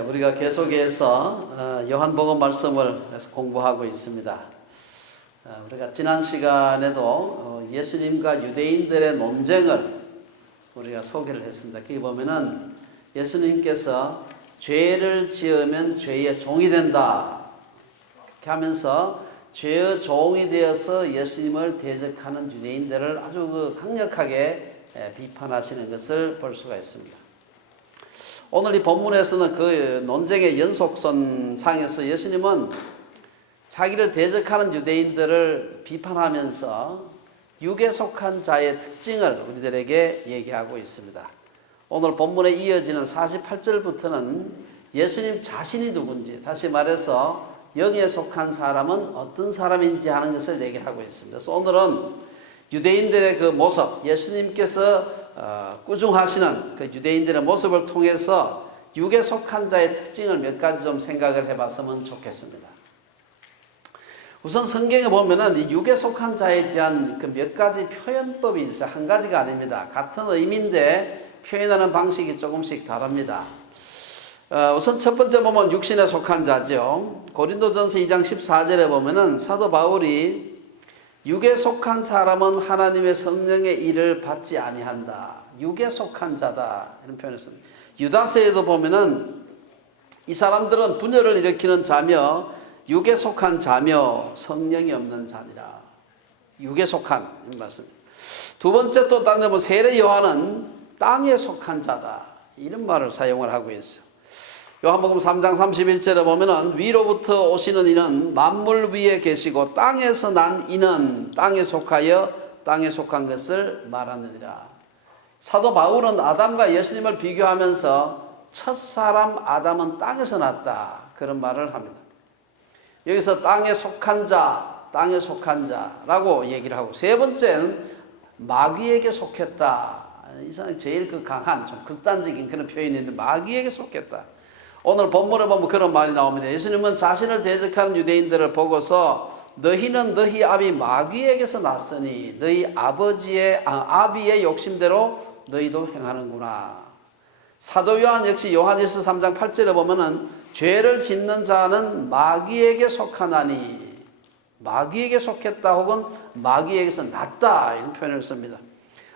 우리가 계속해서 요한복음 말씀을 공부하고 있습니다. 우리가 지난 시간에도 예수님과 유대인들의 논쟁을 우리가 소개를 했습니다. 거기 보면은 예수님께서 죄를 지으면 죄의 종이 된다 이렇게 하면서 죄의 종이 되어서 예수님을 대적하는 유대인들을 아주 강력하게 비판하시는 것을 볼 수가 있습니다. 오늘 이 본문에서는 그 논쟁의 연속선상에서 예수님은 자기를 대적하는 유대인들을 비판하면서 육에 속한 자의 특징을 우리들에게 얘기하고 있습니다. 오늘 본문에 이어지는 48절부터는 예수님 자신이 누군지, 다시 말해서 영에 속한 사람은 어떤 사람인지 하는 것을 얘기하고 있습니다. 그래서 오늘은 유대인들의 그 모습, 예수님께서 꾸중하시는 그 유대인들의 모습을 통해서 육에 속한 자의 특징을 몇 가지 좀 생각을 해봤으면 좋겠습니다. 우선 성경에 보면은 이 육에 속한 자에 대한 그 몇 가지 표현법이 있어요. 한 가지가 아닙니다. 같은 의미인데 표현하는 방식이 조금씩 다릅니다. 우선 첫 번째 보면 육신에 속한 자죠. 고린도전서 2장 14절에 보면은 사도 바울이 육에 속한 사람은 하나님의 성령의 일을 받지 아니한다. 육에 속한 자다. 이런 표현을 씁니다. 유다서에도 보면은 이 사람들은 분열을 일으키는 자며 육에 속한 자며 성령이 없는 자니라. 육에 속한 이런 말씀입니다. 두 번째 또 다른 데 보면 세례 요한은 땅에 속한 자다. 이런 말을 사용을 하고 있어요. 요한복음 3장 31절에 보면은 위로부터 오시는 이는 만물 위에 계시고 땅에서 난 이는 땅에 속하여 땅에 속한 것을 말하느니라. 사도 바울은 아담과 예수님을 비교하면서 첫사람 아담은 땅에서 났다. 그런 말을 합니다. 여기서 땅에 속한 자, 땅에 속한 자라고 얘기를 하고, 세 번째는 마귀에게 속했다. 이상 제일 그 강한 좀 극단적인 그런 표현인데 마귀에게 속했다. 오늘 본문에 보면 그런 말이 나옵니다. 예수님은 자신을 대적하는 유대인들을 보고서 너희는 너희 아비 마귀에게서 났으니 너희 아비의 욕심대로 너희도 행하는구나. 사도 요한 역시 요한일서 3장 8절에 보면은 죄를 짓는 자는 마귀에게 속하나니, 마귀에게 속했다 혹은 마귀에게서 났다 이런 표현을 씁니다.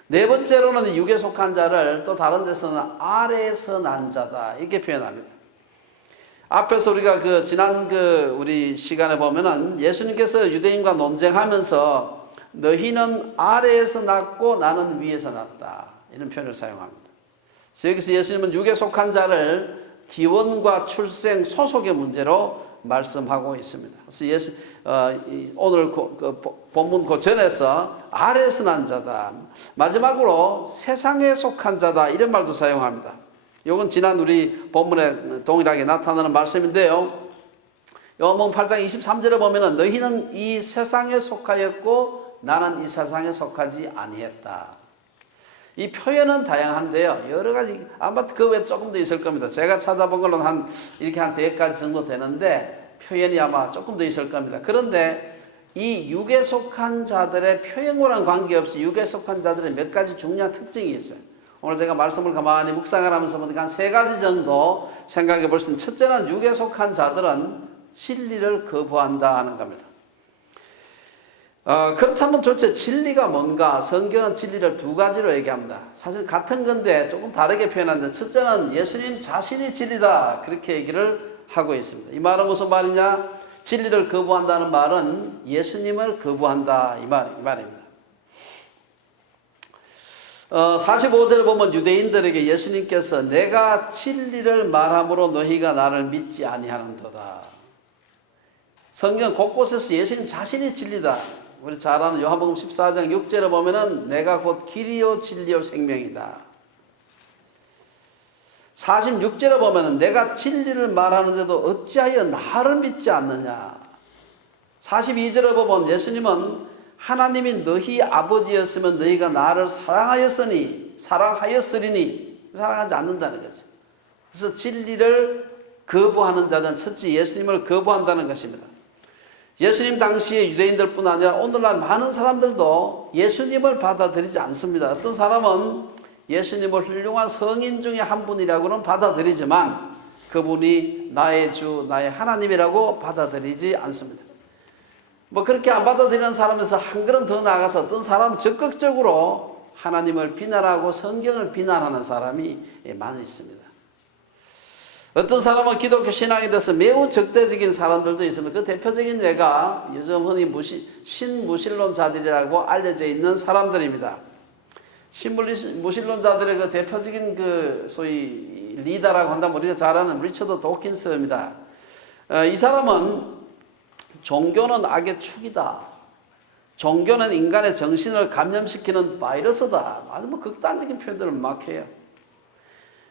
네 번째로는 육에 속한 자를 또 다른 데서는 아래에서 난 자다 이렇게 표현합니다. 앞에서 우리가 지난 우리 시간에 보면은 예수님께서 유대인과 논쟁하면서 너희는 아래에서 났고 나는 위에서 났다 이런 표현을 사용합니다. 그래서 여기서 예수님은 육에 속한 자를 기원과 출생, 소속의 문제로 말씀하고 있습니다. 그래서 오늘 본문 그 전에서 아래에서 난 자다, 마지막으로 세상에 속한 자다 이런 말도 사용합니다. 이건 지난 우리 본문에 동일하게 나타나는 말씀인데요. 요한복음 8장 23절에 보면은 너희는 이 세상에 속하였고 나는 이 세상에 속하지 아니했다. 이 표현은 다양한데요. 여러 가지 아마 그 외에 조금 더 있을 겁니다. 제가 찾아본 걸로는 이렇게 한 100가지 정도 되는데 표현이 아마 조금 더 있을 겁니다. 그런데 이 육에 속한 자들의 표현과는 관계없이 육에 속한 자들의 몇 가지 중요한 특징이 있어요. 오늘 제가 말씀을 가만히 묵상을 하면서 보니까 한 3가지 정도 생각해 볼 수 있는, 첫째는 육에 속한 자들은 진리를 거부한다 하는 겁니다. 그렇다면 도대체 진리가 뭔가? 성경은 진리를 2가지로 얘기합니다. 사실 같은 건데 조금 다르게 표현하는데, 첫째는 예수님 자신이 진리다 그렇게 얘기를 하고 있습니다. 이 말은 무슨 말이냐? 진리를 거부한다는 말은 예수님을 거부한다 이 말입니다. 45절에 보면 유대인들에게 예수님께서 내가 진리를 말함으로 너희가 나를 믿지 아니하는도다. 성경 곳곳에서 예수님 자신이 진리다. 우리 잘 아는 요한복음 14장 6절에 보면은 내가 곧 길이요 진리요 생명이다. 46절에 보면은 내가 진리를 말하는데도 어찌하여 나를 믿지 않느냐. 42절에 보면 예수님은 하나님이 너희 아버지였으면 너희가 나를 사랑하였으리니 사랑하지 않는다는 거죠. 그래서 진리를 거부하는 자는 첫째 예수님을 거부한다는 것입니다. 예수님 당시에 유대인들뿐 아니라 오늘날 많은 사람들도 예수님을 받아들이지 않습니다. 어떤 사람은 예수님을 훌륭한 성인 중에 한 분이라고는 받아들이지만 그분이 나의 주, 나의 하나님이라고 받아들이지 않습니다. 뭐 그렇게 안 받아들이는 사람에서 한 걸음 더 나아가서 어떤 사람은 적극적으로 하나님을 비난하고 성경을 비난하는 사람이 많이 있습니다. 어떤 사람은 기독교 신앙에 대해서 매우 적대적인 사람들도 있습니다. 그 대표적인 예가 요즘 흔히 신무신론자들이라고 알려져 있는 사람들입니다. 신무신론자들의 그 대표적인 그 소위 리더라고 한다면 우리가 잘 아는 리처드 도킨스입니다. 이 사람은 종교는 악의 축이다. 종교는 인간의 정신을 감염시키는 바이러스다. 아주 뭐 극단적인 표현들을 막 해요.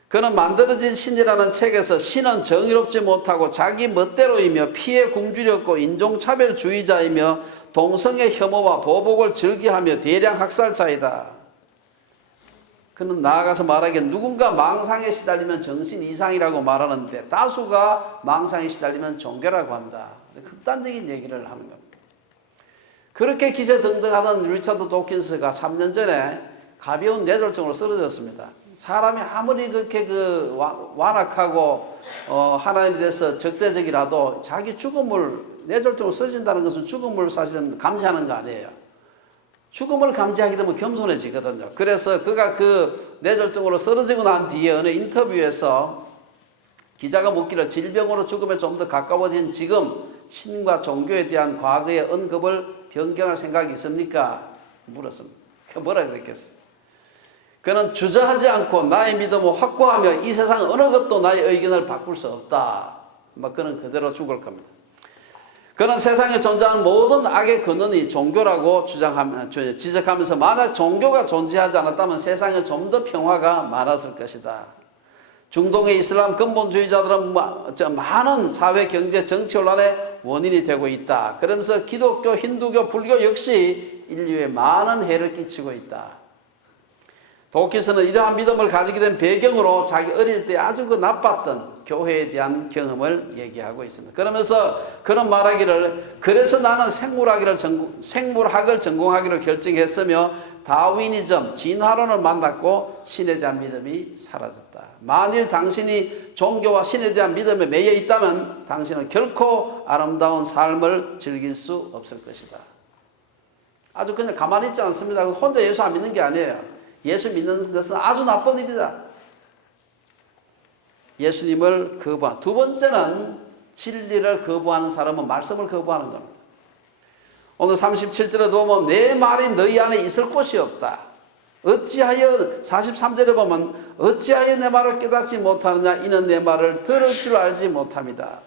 그는 만들어진 신이라는 책에서 신은 정의롭지 못하고 자기 멋대로이며 피해 굶주렸고 인종차별주의자이며 동성애 혐오와 보복을 즐겨하며 대량 학살자이다. 그는 나아가서 말하기에 누군가 망상에 시달리면 정신 이상이라고 말하는데 다수가 망상에 시달리면 종교라고 한다. 극단적인 얘기를 하는 겁니다. 그렇게 기세등등하던 리처드 도킨스가 3년 전에 가벼운 뇌졸중으로 쓰러졌습니다. 사람이 아무리 그렇게 완악하고 하나님에 대해서 적대적이라도 자기 죽음을 뇌졸중으로 쓰러진다는 것은 죽음을 사실은 감시하는 거 아니에요. 죽음을 감지하게 되면 겸손해지거든요. 그래서 그가 그 뇌졸중으로 쓰러지고 난 뒤에 어느 인터뷰에서 기자가 묻기를 질병으로 죽음에 좀 더 가까워진 지금 신과 종교에 대한 과거의 언급을 변경할 생각이 있습니까? 물었습니다. 뭐라 그랬겠어요? 그는 주저하지 않고 나의 믿음을 확고하며 이 세상 어느 것도 나의 의견을 바꿀 수 없다. 그는 그대로 죽을 겁니다. 그는 세상에 존재하는 모든 악의 근원이 종교라고 지적하면서 만약 종교가 존재하지 않았다면 세상에 좀 더 평화가 많았을 것이다. 중동의 이슬람 근본주의자들은 많은 사회, 경제, 정치 혼란의 원인이 되고 있다. 그러면서 기독교, 힌두교, 불교 역시 인류에 많은 해를 끼치고 있다. 도킨스는 이러한 믿음을 가지게 된 배경으로 자기 어릴 때 아주 나빴던 교회에 대한 경험을 얘기하고 있습니다. 그러면서 그런 말하기를 그래서 나는 생물학을 전공하기로 결정했으며 다윈이즘, 진화론을 만났고 신에 대한 믿음이 사라졌다. 만일 당신이 종교와 신에 대한 믿음에 매여 있다면 당신은 결코 아름다운 삶을 즐길 수 없을 것이다. 아주 그냥 가만히 있지 않습니다. 혼자 예수 안 믿는 게 아니에요. 예수 믿는 것은 아주 나쁜 일이다. 예수님을 거부한. 두 번째는 진리를 거부하는 사람은 말씀을 거부하는 겁니다. 오늘 37절에 보면 내 말이 너희 안에 있을 곳이 없다. 어찌하여 43절에 보면 어찌하여 내 말을 깨닫지 못하느냐 이는 내 말을 들을 줄 알지 못합니다.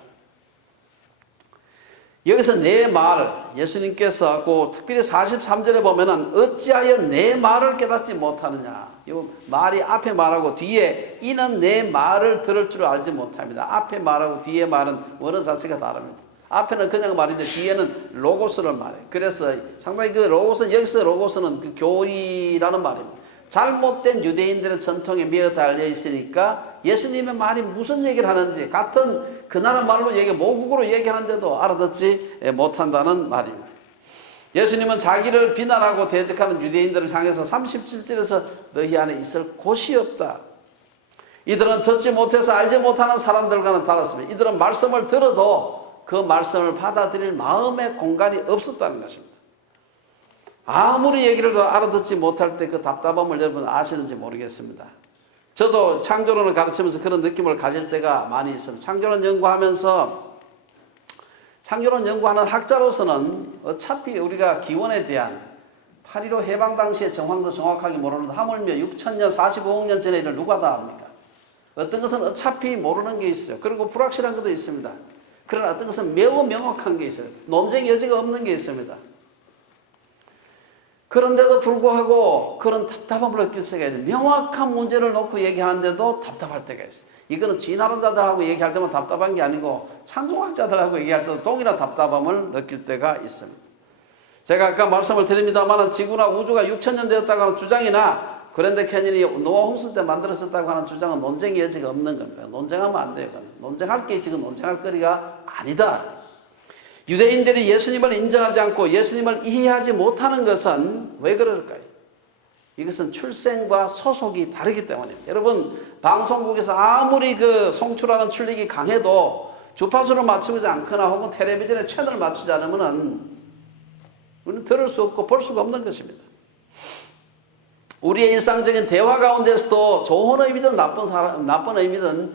여기서 내 말, 예수님께서 특별히 43절에 보면은 어찌하여 내 말을 깨닫지 못하느냐. 이 말이 앞에 말하고 뒤에 이는 내 말을 들을 줄 알지 못합니다. 앞에 말하고 뒤에 말은 원어 자체가 다릅니다. 앞에는 그냥 말인데 뒤에는 로고스를 말해요. 그래서 상당히 그 로고스, 여기서 로고스는 그 교리라는 말입니다. 잘못된 유대인들의 전통에 매어 달려 있으니까 예수님의 말이 무슨 얘기를 하는지 같은 그 나라 말로 모국어로 얘기하는데도 알아듣지 못한다는 말입니다. 예수님은 자기를 비난하고 대적하는 유대인들을 향해서 37절에서 너희 안에 있을 곳이 없다. 이들은 듣지 못해서 알지 못하는 사람들과는 달랐습니다. 이들은 말씀을 들어도 그 말씀을 받아들일 마음의 공간이 없었다는 것입니다. 아무리 얘기를 알아듣지 못할 때 그 답답함을 여러분 아시는지 모르겠습니다. 저도 창조론을 가르치면서 그런 느낌을 가질 때가 많이 있습니다. 창조론 연구하는 학자로서는 어차피 우리가 기원에 대한 8.15 해방 당시의 정황도 정확하게 모르는데 하물며 6,000년, 45억 년 전의 일을 누가 다 압니까? 어떤 것은 어차피 모르는 게 있어요. 그리고 불확실한 것도 있습니다. 그러나 어떤 것은 매우 명확한 게 있어요. 논쟁 여지가 없는 게 있습니다. 그런데도 불구하고 그런 답답함을 느낄 수가 있어요. 명확한 문제를 놓고 얘기하는데도 답답할 때가 있어요. 이거는 진화론자들하고 얘기할 때만 답답한 게 아니고 창조학자들하고 얘기할 때도 동일한 답답함을 느낄 때가 있습니다. 제가 아까 말씀을 드립니다만 지구나 우주가 6,000년 되었다고 하는 주장이나 그랜드 캐니언이 노아 홍수 때 만들어졌다고 하는 주장은 논쟁의 여지가 없는 겁니다. 논쟁하면 안 돼요. 논쟁할 게 지금 논쟁할 거리가 아니다. 유대인들이 예수님을 인정하지 않고 예수님을 이해하지 못하는 것은 왜 그럴까요? 이것은 출생과 소속이 다르기 때문입니다. 여러분 방송국에서 아무리 그 송출하는 출력이 강해도 주파수를 맞추지 않거나 혹은 텔레비전에 채널을 맞추지 않으면은 우리는 들을 수 없고 볼 수가 없는 것입니다. 우리의 일상적인 대화 가운데서도 좋은 의미든 나쁜 의미든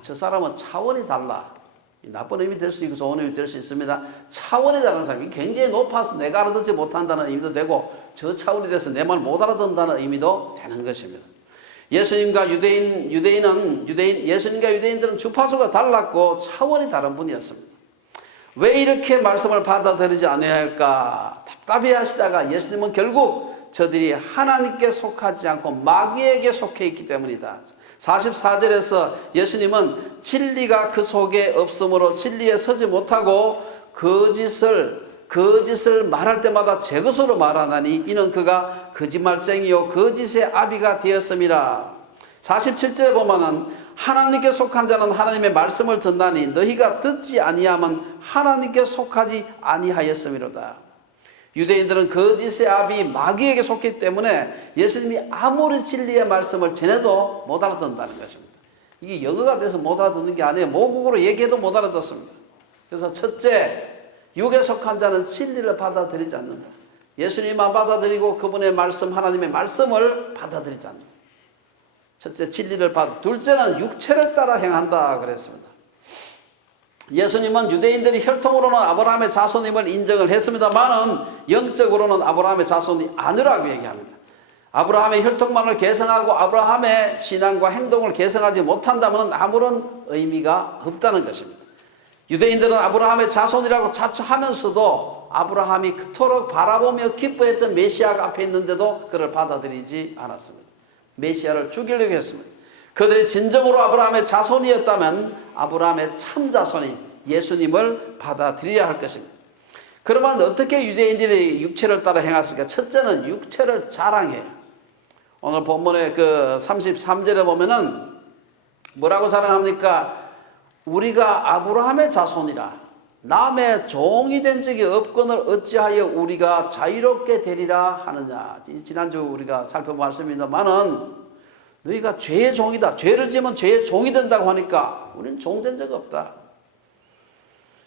저 사람은 차원이 달라. 나쁜 의미 될 수 있고 좋은 의미 될 수 있습니다. 차원이 다른 사람이 굉장히 높아서 내가 알아듣지 못한다는 의미도 되고 저 차원이 돼서 내 말 못 알아듣는다는 의미도 되는 것입니다. 예수님과 유대인들은 주파수가 달랐고 차원이 다른 분이었습니다. 왜 이렇게 말씀을 받아들이지 않아야 할까 답답해 하시다가 예수님은 결국 저들이 하나님께 속하지 않고 마귀에게 속해 있기 때문이다. 44절에서 예수님은 진리가 그 속에 없으므로 진리에 서지 못하고 거짓을 말할 때마다 제 것으로 말하나니 이는 그가 거짓말쟁이요 거짓의 아비가 되었음이라. 47절에 보면은 하나님께 속한 자는 하나님의 말씀을 듣나니 너희가 듣지 아니하면 하나님께 속하지 아니하였음이로다. 유대인들은 거짓의 아비 마귀에게 속했기 때문에 예수님이 아무리 진리의 말씀을 전해도 못 알아듣는다는 것입니다. 이게 영어가 돼서 못 알아듣는 게 아니에요. 모국어로 얘기해도 못 알아듣습니다. 그래서 첫째, 육에 속한 자는 진리를 받아들이지 않는다. 예수님만 받아들이고 그분의 말씀, 하나님의 말씀을 받아들이지 않는다. 첫째, 진리를 둘째는 육체를 따라 행한다 그랬습니다. 예수님은 유대인들이 혈통으로는 아브라함의 자손임을 인정을 했습니다만은 영적으로는 아브라함의 자손이 아니라고 얘기합니다. 아브라함의 혈통만을 계승하고 아브라함의 신앙과 행동을 계승하지 못한다면 아무런 의미가 없다는 것입니다. 유대인들은 아브라함의 자손이라고 자처하면서도 아브라함이 그토록 바라보며 기뻐했던 메시아가 앞에 있는데도 그를 받아들이지 않았습니다. 메시아를 죽이려고 했습니다. 그들이 진정으로 아브라함의 자손이었다면 아브라함의 참 자손이 예수님을 받아들여야 할 것입니다. 그러면 어떻게 유대인들이 육체를 따라 행했을까? 첫째는 육체를 자랑해요. 오늘 본문의 그 33절에 보면은 뭐라고 자랑합니까? 우리가 아브라함의 자손이라 남의 종이 된 적이 없거늘 어찌하여 우리가 자유롭게 되리라 하느냐. 지난주 우리가 살펴본 말씀입니다만은 너희가 죄의 종이다. 죄를 지으면 죄의 종이 된다고 하니까 우리는 종된 적 없다.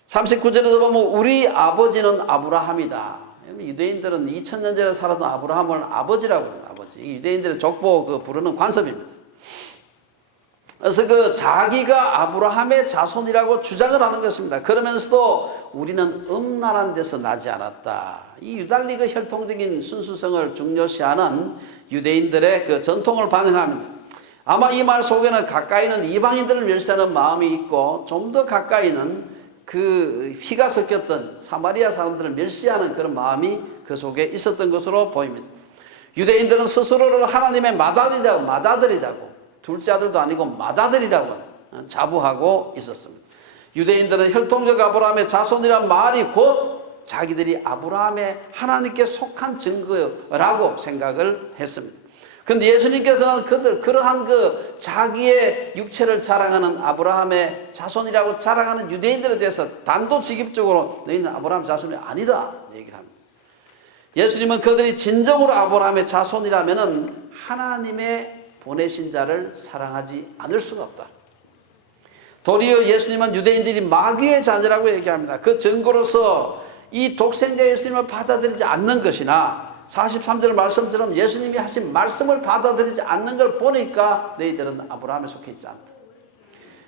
39절에도 보면 우리 아버지는 아브라함이다. 유대인들은 2000년 전에 살았던 아브라함을 아버지라고 해요. 아버지. 유대인들의 족보 부르는 관습입니다. 그래서 자기가 아브라함의 자손이라고 주장을 하는 것입니다. 그러면서도 우리는 음란한 데서 나지 않았다. 이 유달리 혈통적인 순수성을 중요시하는 유대인들의 그 전통을 반영합니다. 아마 이 말 속에는 가까이는 이방인들을 멸시하는 마음이 있고 좀 더 가까이는 그 피가 섞였던 사마리아 사람들을 멸시하는 그런 마음이 그 속에 있었던 것으로 보입니다. 유대인들은 스스로를 하나님의 맏아들이라고 둘째 아들도 아니고 맏아들이라고 자부하고 있었습니다. 유대인들은 혈통적 아브라함의 자손이란 말이 곧 자기들이 아브라함의 하나님께 속한 증거라고 생각을 했습니다. 그런데 예수님께서는 그러한 자기의 육체를 자랑하는 아브라함의 자손이라고 자랑하는 유대인들에 대해서 단도직입적으로 너희는 아브라함 자손이 아니다 얘기를 합니다. 예수님은 그들이 진정으로 아브라함의 자손이라면 하나님의 보내신 자를 사랑하지 않을 수가 없다. 도리어 예수님은 유대인들이 마귀의 자녀라고 얘기합니다. 그 증거로서 이 독생자 예수님을 받아들이지 않는 것이나 43절 말씀처럼 예수님이 하신 말씀을 받아들이지 않는 걸 보니까 너희들은 아브라함에 속해 있지 않다.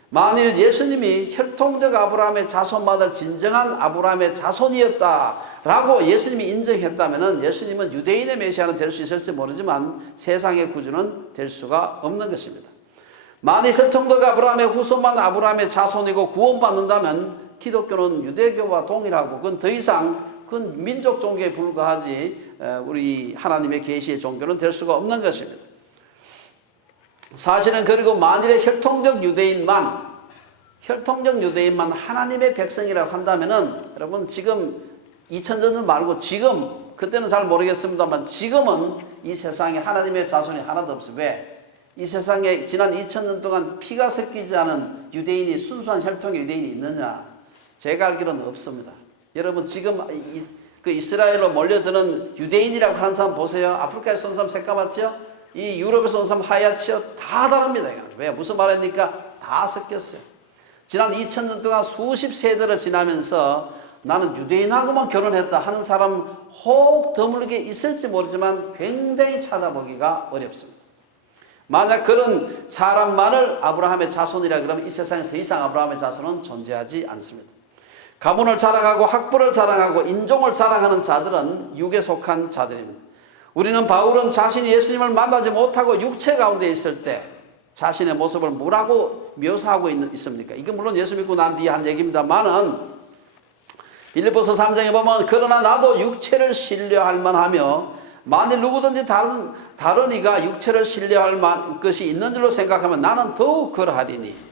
만일 예수님이 혈통적 아브라함의 자손마다 진정한 아브라함의 자손이었다라고 예수님이 인정했다면 예수님은 유대인의 메시아는 될 수 있을지 모르지만 세상의 구주는 될 수가 없는 것입니다. 만일 혈통적 아브라함의 후손만 아브라함의 자손이고 구원받는다면 기독교는 유대교와 동일하고 그건 더 이상 그건 민족 종교에 불과하지 우리 하나님의 계시의 종교는 될 수가 없는 것입니다. 사실은 그리고 만일에 혈통적 유대인만 하나님의 백성이라고 한다면은 여러분 지금 2000년 전 말고 지금 그때는 잘 모르겠습니다만 지금은 이 세상에 하나님의 자손이 하나도 없어요. 왜? 이 세상에 지난 2000년 동안 피가 섞이지 않은 유대인이 순수한 혈통의 유대인이 있느냐? 제가 알기로는 없습니다. 여러분 지금 그 이스라엘로 몰려드는 유대인이라고 하는 사람 보세요. 아프리카에서 온 사람 새까맣죠? 이 유럽에서 온 사람 하얗지요? 다 다릅니다. 왜? 무슨 말입니까? 다 섞였어요. 지난 2000년 동안 수십 세대를 지나면서 나는 유대인하고만 결혼했다 하는 사람 혹 드물게 있을지 모르지만 굉장히 찾아보기가 어렵습니다. 만약 그런 사람만을 아브라함의 자손이라 그러면 이 세상에 더 이상 아브라함의 자손은 존재하지 않습니다. 가문을 자랑하고 학부를 자랑하고 인종을 자랑하는 자들은 육에 속한 자들입니다. 우리는 바울은 자신이 예수님을 만나지 못하고 육체 가운데 있을 때 자신의 모습을 뭐라고 묘사하고 있습니까? 이건 물론 예수 믿고 난 뒤에 한 얘기입니다만은 빌립보서 3장에 보면 그러나 나도 육체를 신뢰할 만하며 만일 누구든지 다른 이가 육체를 신뢰할 것이 있는 줄로 생각하면 나는 더욱 그러하리니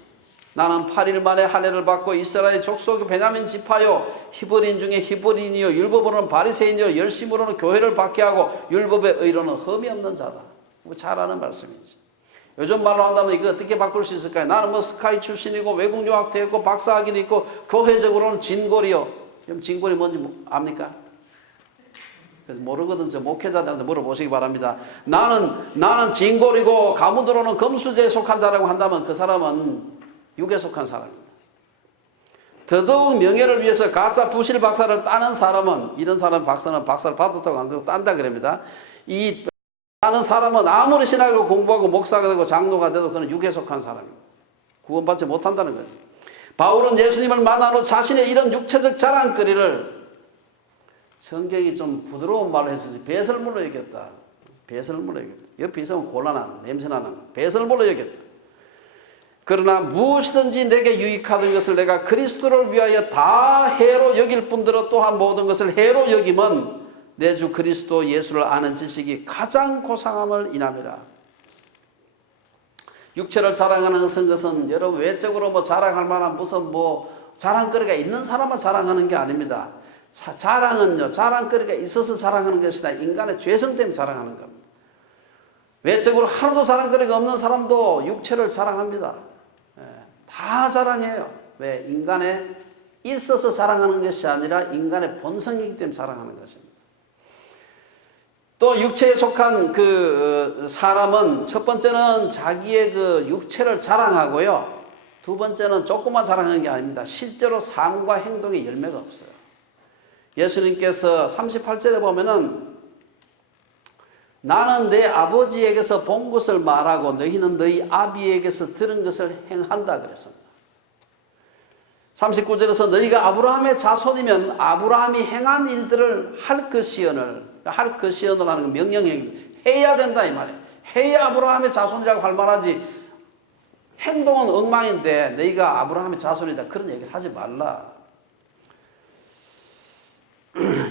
나는 8일 만에 할례를 받고 이스라엘 족속 베냐민 지파요 히브리인 중에 히브리인이요 율법으로는 바리새인이요 열심으로는 교회를 박해하고 율법의 의로는 흠이 없는 자다. 잘 아는 말씀이죠. 요즘 말로 한다면 이거 어떻게 바꿀 수 있을까요? 나는 뭐 스카이 출신이고 외국 유학도 했고 박사학위도 있고 교회적으로는 진골이요. 그럼 진골이 뭔지 압니까? 그래서 모르거든. 저 목회자들한테 물어보시기 바랍니다. 나는 진골이고 가문으로는 금수저에 속한 자라고 한다면 그 사람은 육에 속한 사람입니다. 더더욱 명예를 위해서 가짜 부실 박사를 따는 사람은 이런 사람 박사는 박사를 받았다고 안 그러고 딴다 그럽니다. 이 따는 사람은 아무리 신학을 공부하고 목사가 되고 장로가 돼도 그는 육에 속한 사람입니다. 구원받지 못한다는 거지. 바울은 예수님을 만난 후 자신의 이런 육체적 자랑거리를 성경이 좀 부드러운 말로 했으지 배설물로 여겼다. 배설물로 여겼다. 옆에 있으면 곤란한 냄새나는 배설물로 여겼다. 그러나 무엇이든지 내게 유익하던 것을 내가 그리스도를 위하여 다 해로 여길 뿐더러 또한 모든 것을 해로 여김은 내 주 그리스도 예수를 아는 지식이 가장 고상함을 인함이라. 육체를 자랑하는 것은 여러분 외적으로 뭐 자랑할 만한 무슨 뭐 자랑거리가 있는 사람만 자랑하는 게 아닙니다. 자랑은요, 자랑거리가 있어서 자랑하는 것이다. 인간의 죄성 때문에 자랑하는 겁니다. 외적으로 하나도 자랑거리가 없는 사람도 육체를 자랑합니다. 다 자랑해요. 왜? 인간에 있어서 자랑하는 것이 아니라 인간의 본성이기 때문에 자랑하는 것입니다. 또 육체에 속한 그 사람은 첫 번째는 자기의 그 육체를 자랑하고요. 두 번째는 조금만 자랑하는 게 아닙니다. 실제로 삶과 행동에 열매가 없어요. 예수님께서 38절에 보면은 나는 내 아버지에게서 본 것을 말하고 너희는 너희 아비에게서 들은 것을 행한다 그랬습니다. 39절에서 너희가 아브라함의 자손이면 아브라함이 행한 일들을 할 것이언을 하는 건 명령형입니다. 해야 된다 이 말이에요. 해야 아브라함의 자손이라고 할 만하지 행동은 엉망인데 너희가 아브라함의 자손이다 그런 얘기를 하지 말라.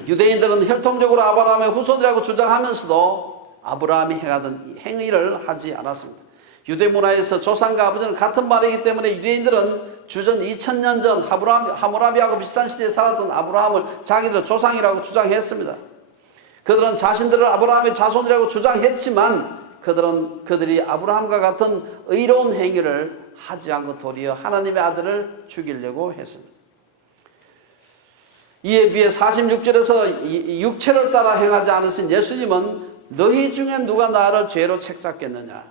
유대인들은 혈통적으로 아브라함의 후손이라고 주장하면서도 아브라함이 행하던 행위를 하지 않았습니다. 유대 문화에서 조상과 아버지는 같은 말이기 때문에 유대인들은 주전 2000년 전 하무라비하고 비슷한 시대에 살았던 아브라함을 자기들 조상이라고 주장했습니다. 그들은 자신들을 아브라함의 자손이라고 주장했지만 그들이 아브라함과 같은 의로운 행위를 하지 않고 도리어 하나님의 아들을 죽이려고 했습니다. 이에 비해 46절에서 육체를 따라 행하지 않으신 예수님은 너희 중에 누가 나를 죄로 책잡겠느냐.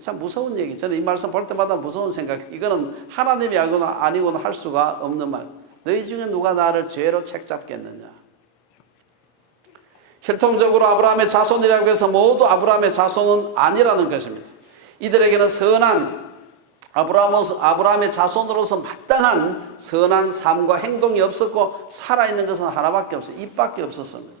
참 무서운 얘기. 저는 이 말씀 볼 때마다 무서운 생각. 이거는 하나님이 아니고는 할 수가 없는 말. 너희 중에 누가 나를 죄로 책잡겠느냐. 혈통적으로 아브라함의 자손이라고 해서 모두 아브라함의 자손은 아니라는 것입니다. 이들에게는 선한 아브라함의 자손으로서 마땅한 선한 삶과 행동이 없었고 살아있는 것은 하나밖에 없어요. 입밖에 없었습니다.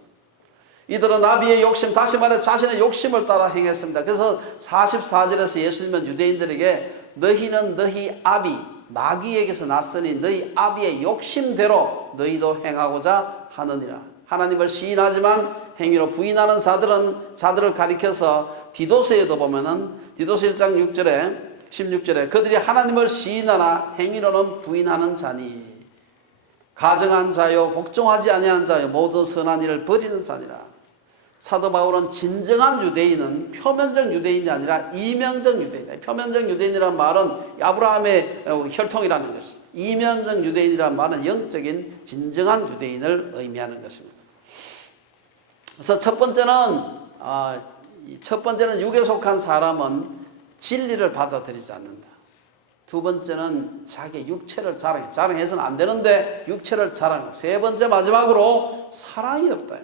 이들은 나비의 욕심, 다시 말해 자신의 욕심을 따라 행했습니다. 그래서 44절에서 예수님은 유대인들에게 너희는 너희 아비 마귀에게서 났으니 너희 아비의 욕심대로 너희도 행하고자 하느니라. 하나님을 시인하지만 행위로 부인하는 자들을 가리켜서 디도서에도 보면은 디도서 1장 16절에 그들이 하나님을 시인하나 행위로는 부인하는 자니 가정한 자요 복종하지 아니한 자요 모든 선한 일을 버리는 자니라. 사도 바울은 진정한 유대인은 표면적 유대인이 아니라 이면적 유대인이다. 표면적 유대인이라는 말은 아브라함의 혈통이라는 것이, 이면적 유대인이라는 말은 영적인 진정한 유대인을 의미하는 것입니다. 그래서 첫 번째는 첫 번째는 육에 속한 사람은 진리를 받아들이지 않는다. 두 번째는 자기 육체를 자랑해. 자랑해서는 안 되는데 육체를 자랑하고. 세 번째 마지막으로 사랑이 없다.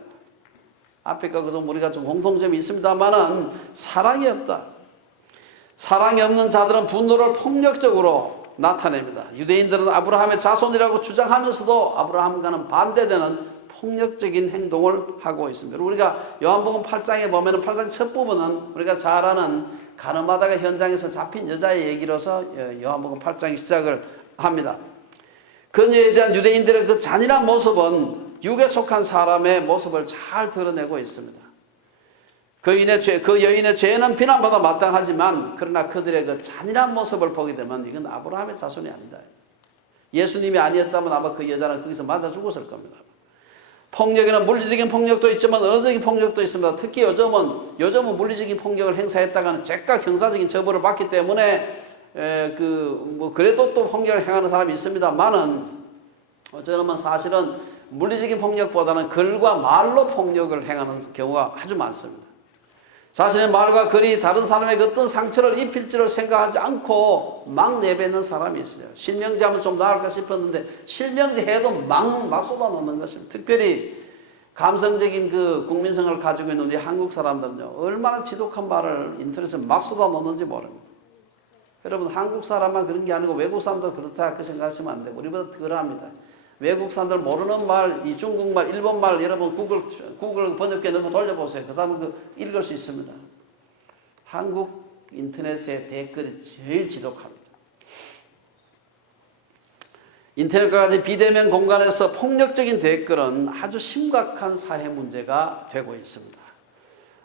앞에 거도 우리가 좀 공통점이 있습니다만은 사랑이 없다. 사랑이 없는 자들은 분노를 폭력적으로 나타냅니다. 유대인들은 아브라함의 자손이라고 주장하면서도 아브라함과는 반대되는 폭력적인 행동을 하고 있습니다. 우리가 요한복음 8장에 보면은 8장 첫 부분은 우리가 잘 아는 가늠하다가 현장에서 잡힌 여자의 얘기로서 요한복음 8장이 시작을 합니다. 그녀에 대한 유대인들의 그 잔인한 모습은 육에 속한 사람의 모습을 잘 드러내고 있습니다. 그 여인의 죄는 비난받아 마땅하지만 그러나 그들의 그 잔인한 모습을 보게 되면 이건 아브라함의 자손이 아니다. 예수님이 아니었다면 아마 그 여자는 거기서 맞아 죽었을 겁니다. 폭력에는 물리적인 폭력도 있지만 언어적인 폭력도 있습니다. 특히 요즘은 물리적인 폭력을 행사했다가는 즉각 형사적인 처벌을 받기 때문에 그래도 또 폭력을 행하는 사람이 있습니다만은 저는 사실은 물리적인 폭력보다는 글과 말로 폭력을 행하는 경우가 아주 많습니다. 자신의 말과 글이 다른 사람에게 어떤 상처를 입힐지를 생각하지 않고 막 내뱉는 사람이 있어요. 실명제하면 좀 나을까 싶었는데 실명제 해도 막 쏟아놓는 것입니다. 특별히 감성적인 그 국민성을 가지고 있는 우리 한국 사람들은요, 얼마나 지독한 말을 인터넷에 막 쏟아놓는지 모릅니다. 여러분, 한국 사람만 그런 게 아니고 외국 사람도 그렇다 그 생각하시면 안 되고 우리보다 덜합니다. 외국 사람들 모르는 말, 이 중국말, 일본말 여러분 구글 번역기에 넣고 돌려보세요. 그 사람은 읽을 수 있습니다. 한국 인터넷의 댓글이 제일 지독합니다. 인터넷과 같이 비대면 공간에서 폭력적인 댓글은 아주 심각한 사회 문제가 되고 있습니다.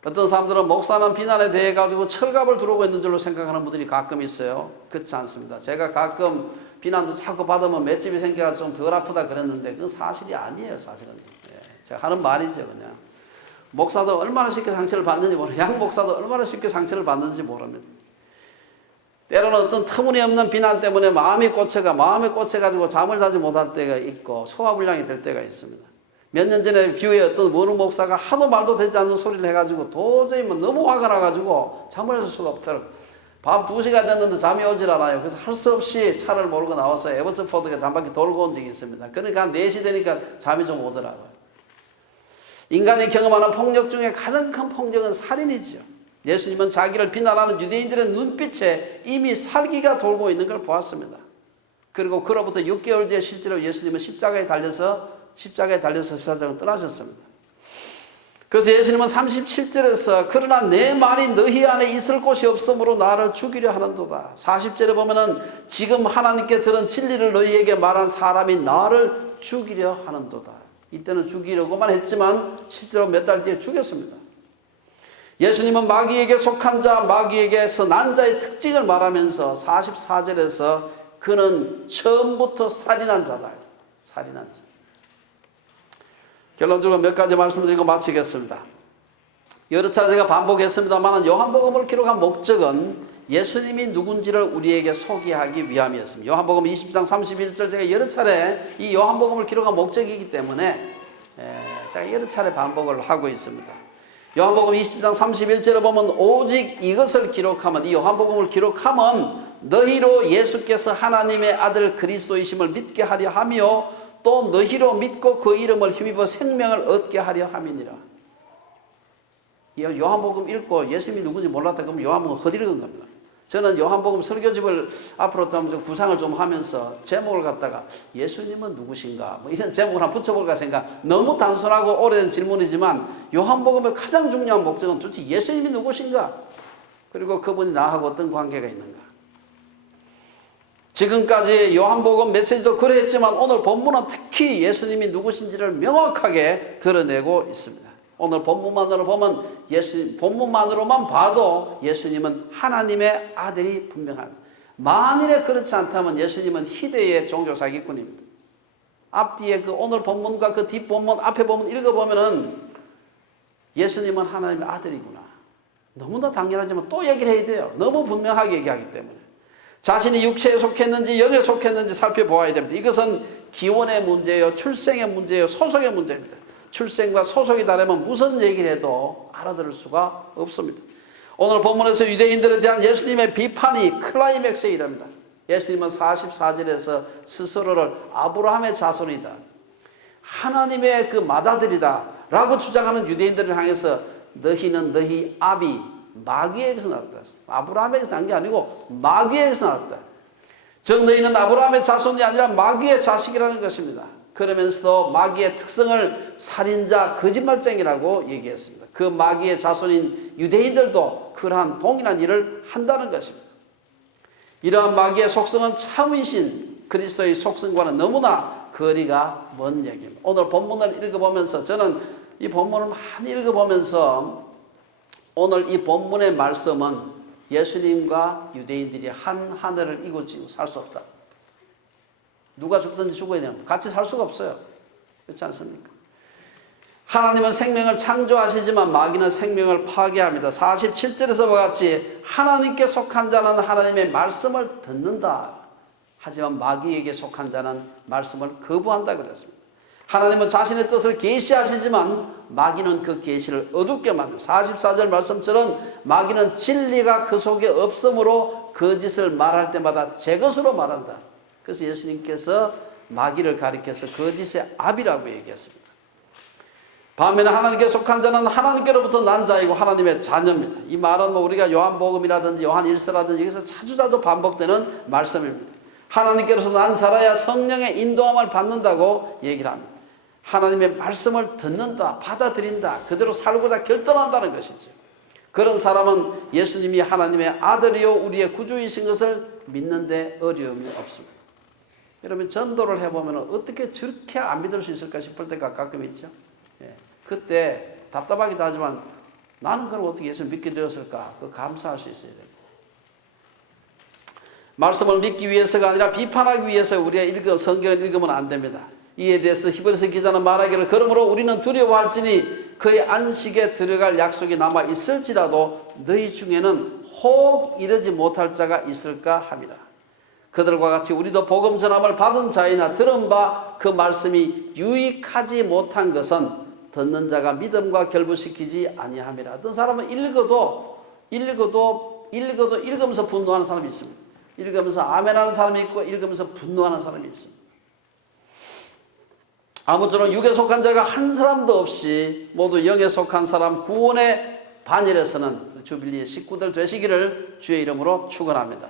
어떤 사람들은 목사는 비난에 대해 가지고 철갑을 두르고 있는 줄로 생각하는 분들이 가끔 있어요. 그렇지 않습니다. 제가 가끔 비난도 자꾸 받으면 맷집이 생겨서 좀 덜 아프다 그랬는데 그건 사실이 아니에요. 사실은. 제가 하는 말이죠. 그냥 목사도 얼마나 쉽게 상처를 받는지 모릅니다. 양 목사도 얼마나 쉽게 상처를 받는지 모릅니다. 때로는 어떤 터무니없는 비난 때문에 마음에 꽂혀가지고 잠을 자지 못할 때가 있고 소화불량이 될 때가 있습니다. 몇 년 전에 뷰에 어떤 모르 목사가 하도 말도 되지 않는 소리를 해가지고 도저히 너무 화가 나가지고 잠을 잘 수가 없더라고요. 밤 2시가 됐는데 잠이 오질 않아요. 그래서 할 수 없이 차를 몰고 나와서 에버스포드에 한 바퀴 돌고 온 적이 있습니다. 그러니까 한 4시 되니까 잠이 좀 오더라고요. 인간이 경험하는 폭력 중에 가장 큰 폭력은 살인이죠. 예수님은 자기를 비난하는 유대인들의 눈빛에 이미 살기가 돌고 있는 걸 보았습니다. 그리고 그로부터 6개월 뒤에 실제로 예수님은 십자가에 달려서 세상을 떠나셨습니다. 그래서 예수님은 37절에서 그러나 내 말이 너희 안에 있을 곳이 없으므로 나를 죽이려 하는도다. 40절에 보면은 지금 하나님께 들은 진리를 너희에게 말한 사람이 나를 죽이려 하는도다. 이때는 죽이려고만 했지만 실제로 몇 달 뒤에 죽였습니다. 예수님은 마귀에게 속한 자, 마귀에게서 난 자의 특징을 말하면서 44절에서 그는 처음부터 살인한 자다. 살인한 자. 결론적으로 몇 가지 말씀드리고 마치겠습니다. 여러 차례 제가 반복했습니다만 요한복음을 기록한 목적은 예수님이 누군지를 우리에게 소개하기 위함이었습니다. 요한복음 20장 31절 제가 여러 차례 이 요한복음을 기록한 목적이기 때문에 제가 여러 차례 반복을 하고 있습니다. 요한복음 20장 31절에 보면 오직 이것을 기록하면, 이 요한복음을 기록하면 너희로 예수께서 하나님의 아들 그리스도이심을 믿게 하려 하며 또 너희로 믿고 그 이름을 힘입어 생명을 얻게 하려 함이니라. 요한복음 읽고 예수님이 누군지 몰랐다 그러면 요한복음 헛읽은 겁니다. 저는 요한복음 설교집을 앞으로 구상을 좀 하면서 제목을 갖다가 예수님은 누구신가 뭐 이런 제목을 한번 붙여볼까 생각. 너무 단순하고 오래된 질문이지만 요한복음의 가장 중요한 목적은 도대체 예수님이 누구신가, 그리고 그분이 나하고 어떤 관계가 있는가. 지금까지 요한복음 메시지도 그랬지만 오늘 본문은 특히 예수님이 누구신지를 명확하게 드러내고 있습니다. 오늘 본문만으로 보면 본문만으로만 봐도 예수님은 하나님의 아들이 분명합니다. 만일에 그렇지 않다면 예수님은 희대의 종교 사기꾼입니다. 앞뒤에 그 오늘 본문과 그 뒷본문 앞에 본문 읽어보면은 예수님은 하나님의 아들이구나. 너무나 당연하지만 또 얘기를 해야 돼요. 너무 분명하게 얘기하기 때문에. 자신이 육체에 속했는지 영에 속했는지 살펴보아야 됩니다. 이것은 기원의 문제예요, 출생의 문제예요, 소속의 문제입니다. 출생과 소속이 다르면 무슨 얘기를 해도 알아들을 수가 없습니다. 오늘 본문에서 유대인들에 대한 예수님의 비판이 클라이맥스에 이릅니다. 예수님은 44절에서 스스로를 아브라함의 자손이다, 하나님의 그 맏아들이다 라고 주장하는 유대인들을 향해서 너희는 너희 아비 마귀에게서 나왔다. 아브라함에게서 난 게 아니고 마귀에게서 나왔다. 즉 너희는 아브라함의 자손이 아니라 마귀의 자식이라는 것입니다. 그러면서도 마귀의 특성을 살인자, 거짓말쟁이라고 얘기했습니다. 그 마귀의 자손인 유대인들도 그러한 동일한 일을 한다는 것입니다. 이러한 마귀의 속성은 참으신 그리스도의 속성과는 너무나 거리가 먼 얘기입니다. 오늘 본문을 읽어보면서 저는 이 본문을 많이 읽어보면서 오늘 이 본문의 말씀은 예수님과 유대인들이 한 하늘을 이고 살 수 없다. 누가 죽든지 죽어야 되는, 같이 살 수가 없어요. 그렇지 않습니까? 하나님은 생명을 창조하시지만 마귀는 생명을 파괴합니다. 47절에서 같이 하나님께 속한 자는 하나님의 말씀을 듣는다. 하지만 마귀에게 속한 자는 말씀을 거부한다 그랬습니다. 하나님은 자신의 뜻을 계시하시지만 마귀는 그 계시를 어둡게 만듭니다. 44절 말씀처럼 마귀는 진리가 그 속에 없으므로 거짓을 말할 때마다 제 것으로 말한다. 그래서 예수님께서 마귀를 가리켜서 거짓의 아비라고 얘기했습니다. 반면에 하나님께 속한 자는 하나님께로부터 난 자이고 하나님의 자녀입니다. 이 말은 우리가 요한복음이라든지 요한1서라든지 여기서 자주자주 반복되는 말씀입니다. 하나님께로서 난 자라야 성령의 인도함을 받는다고 얘기를 합니다. 하나님의 말씀을 듣는다, 받아들인다, 그대로 살고자 결단한다는 것이죠. 그런 사람은 예수님이 하나님의 아들이요 우리의 구주이신 것을 믿는데 어려움이 없습니다. 여러분 전도를 해보면 어떻게 저렇게 안 믿을 수 있을까 싶을 때가 가끔 있죠. 그때 답답하기도 하지만 나는 그럼 어떻게 예수를 믿게 되었을까? 그 감사할 수 있어야 됩니다. 말씀을 믿기 위해서가 아니라 비판하기 위해서 우리가 성경을 읽으면 안 됩니다. 이에 대해서 히브리서 기자는 말하기를 그러므로 우리는 두려워할지니 그의 안식에 들어갈 약속이 남아 있을지라도 너희 중에는 혹 이르지 못할 자가 있을까 함이라. 그들과 같이 우리도 복음 전함을 받은 자이나 들은 바 그 말씀이 유익하지 못한 것은 듣는 자가 믿음과 결부시키지 아니함이라. 어떤 사람은 읽으면서 분노하는 사람이 있습니다. 읽으면서 아멘하는 사람이 있고 읽으면서 분노하는 사람이 있습니다. 아무쪼록 육에 속한 자가 한 사람도 없이 모두 영에 속한 사람 구원의 반열에서는 주빌리의 식구들 되시기를 주의 이름으로 축원합니다.